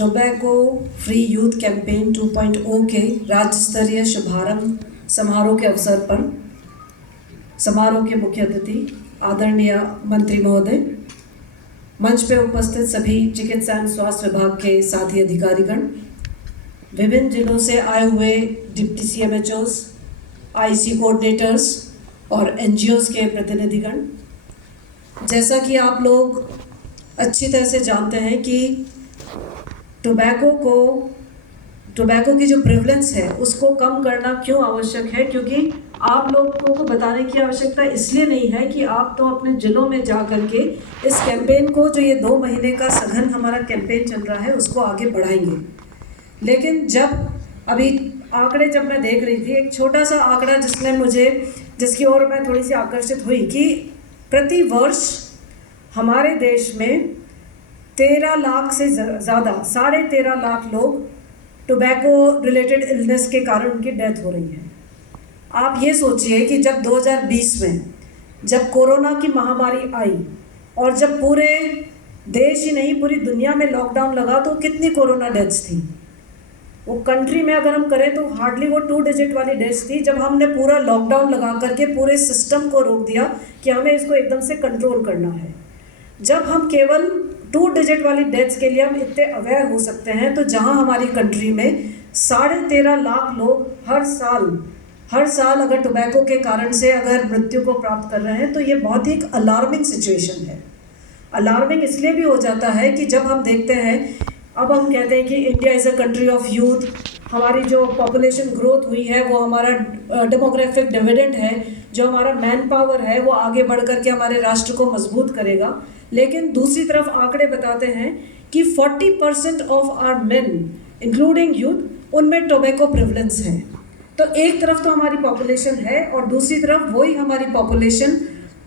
Tobacco free youth campaign 2.0 के राज्य स्तरीय शुभारंभ समारोह के अवसर पर समारोह के मुख्य अतिथि आदरणीय मंत्री महोदय, मंच पे उपस्थित सभी चिकित्सा एवं स्वास्थ्य विभाग के साथी अधिकारीगण, विभिन्न जिलों से आए हुए डिप्टी CMHOs, IC कोऑर्डिनेटर्स और NGOs के प्रतिनिधिगण, जैसा कि आप लोग अच्छी तरह से जानते हैं कि टोबैको की जो प्रेवलेंस है उसको कम करना क्यों आवश्यक है, क्योंकि आप लोगों को बताने की आवश्यकता इसलिए नहीं है कि आप तो अपने जिलों में जा कर के इस कैंपेन को, जो ये 2 महीने का सघन हमारा कैंपेन चल रहा है, उसको आगे बढ़ाएंगे। लेकिन जब मैं देख रही थी एक छोटा सा आंकड़ा जिसकी ओर मैं थोड़ी सी आकर्षित हुई कि प्रति वर्ष हमारे देश में 13 लाख से ज़्यादा 13.5 लाख लोग टोबैको रिलेटेड इलनेस के कारण उनकी डेथ हो रही है। आप ये सोचिए कि जब 2020 में जब कोरोना की महामारी आई और जब पूरे देश ही नहीं पूरी दुनिया में लॉकडाउन लगा तो कितनी कोरोना डेथ्स थी। वो कंट्री में अगर हम करें तो हार्डली वो 2 डिजिट वाली डेथ्स थी, जब हमने पूरा लॉकडाउन लगा करके पूरे सिस्टम को रोक दिया कि हमें इसको एकदम से कंट्रोल करना है। जब हम केवल 2 डिजिट वाली डेथ्स के लिए हम इतने अवेयर हो सकते हैं, तो जहां हमारी कंट्री में 13.5 लाख लोग हर साल अगर टोबैको के कारण से अगर मृत्यु को प्राप्त कर रहे हैं, तो ये बहुत ही एक अलार्मिंग सिचुएशन है। अलार्मिंग इसलिए भी हो जाता है कि जब हम देखते हैं, अब हम कहते हैं कि India is a country of youth, हमारी जो पॉपुलेशन ग्रोथ हुई है वो हमारा डेमोग्राफिक डिविडेंड है, जो हमारा मैन पावर है वो आगे बढ़ कर के हमारे राष्ट्र को मजबूत करेगा। लेकिन दूसरी तरफ आंकड़े बताते हैं कि 40% of our men including youth, उनमें टोबैको प्रेवलेंस है। तो एक तरफ तो हमारी पॉपुलेशन है और दूसरी तरफ वही हमारी पॉपुलेशन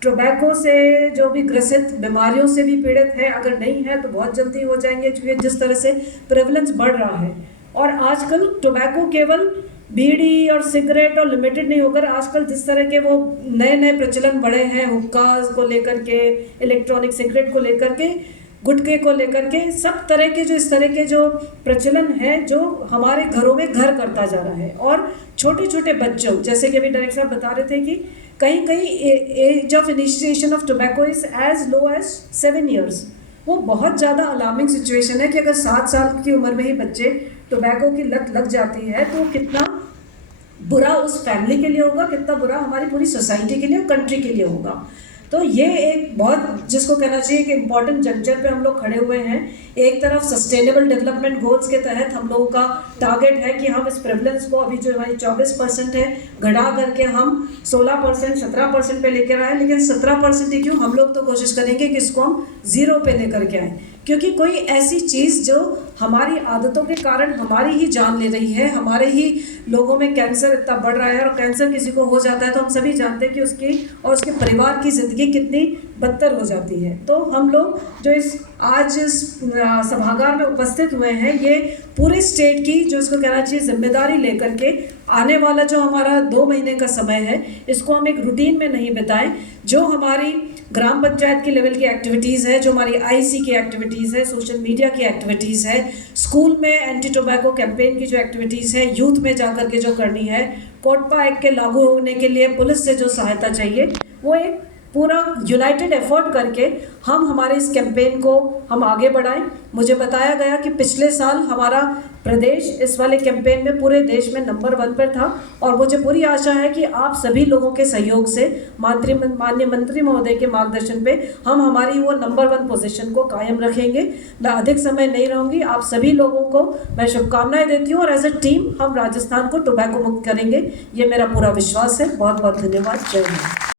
टोबैको से जो भी ग्रसित बीमारियों से भी पीड़ित है, अगर नहीं है तो बहुत जल्दी हो जाएंगे, क्योंकि जिस तरह से प्रेवलेंस बढ़ रहा है। और आजकल टोबैको केवल बीड़ी और सिगरेट और लिमिटेड नहीं होकर आजकल जिस तरह के वो नए प्रचलन बढ़े हैं, हुक्काज को लेकर के, इलेक्ट्रॉनिक सिगरेट को लेकर के, गुटखे को लेकर के, सब तरह के जो इस तरह के जो प्रचलन है जो हमारे घरों में घर करता जा रहा है। और छोटे छोटे बच्चों, जैसे कि अभी डायरेक्टर साहब बता रहे थे कि कहीं age of initiation of tobacco is as low as 7 years. वो बहुत ज़्यादा अलार्मिंग सिचुएशन है कि अगर 7 साल की उम्र में ही बच्चे टोबैको की लत लग जाती है तो कितना बुरा उस फैमिली के लिए होगा, कितना बुरा हमारी पूरी सोसाइटी के लिए और कंट्री के लिए होगा। तो ये एक बहुत, जिसको कहना चाहिए कि इम्पॉर्टेंट जंक्चर पे हम लोग खड़े हुए हैं। एक तरफ सस्टेनेबल डेवलपमेंट गोल्स के तहत हम लोगों का टारगेट है कि हम इस प्रेवलेंस को अभी जो हमारी 24% है घटा करके हम 16% 17% पे लेकर आए। लेकिन 17% ही क्यों, हम लोग तो कोशिश करेंगे कि इसको हम 0 पे लेकर के आए, क्योंकि कोई ऐसी चीज़ जो हमारी आदतों के कारण हमारी ही जान ले रही है, हमारे ही लोगों में कैंसर इतना बढ़ रहा है, और कैंसर किसी को हो जाता है तो हम सभी जानते हैं कि उसकी और उसके परिवार की ज़िंदगी कितनी बदतर हो जाती है। तो हम लोग जो आज इस सभागार में उपस्थित हुए हैं, ये पूरे स्टेट की, जो इसको कहना चाहिए, जिम्मेदारी लेकर के आने वाला जो हमारा 2 महीने का समय है, इसको हम एक रूटीन में नहीं बिताएं। जो हमारी ग्राम पंचायत की लेवल की एक्टिविटीज़ है, जो हमारी IC की एक्टिविटीज़ है, सोशल मीडिया की एक्टिविटीज़ है, स्कूल में एंटी टोबैको कैंपेन की जो एक्टिविटीज़ है, यूथ में जाकर के जो करनी है, कोटपा एक्ट के लागू होने के लिए पुलिस से जो सहायता चाहिए, वो एक पूरा यूनाइटेड एफर्ट करके हम हमारे इस कैंपेन को हम आगे बढ़ाएं। मुझे बताया गया कि पिछले साल हमारा प्रदेश इस वाले कैंपेन में पूरे देश में नंबर 1 पर था, और मुझे पूरी आशा है कि आप सभी लोगों के सहयोग से, माननीय मंत्री महोदय के मार्गदर्शन पे, हम हमारी वो नंबर 1 पोजीशन को कायम रखेंगे। मैं अधिक समय नहीं रहूँगी, आप सभी लोगों को मैं शुभकामनाएं देती हूँ, और एज अ टीम हम राजस्थान को टोबैको मुक्त करेंगे, ये मेरा पूरा विश्वास है। बहुत बहुत धन्यवाद। जय हिंद।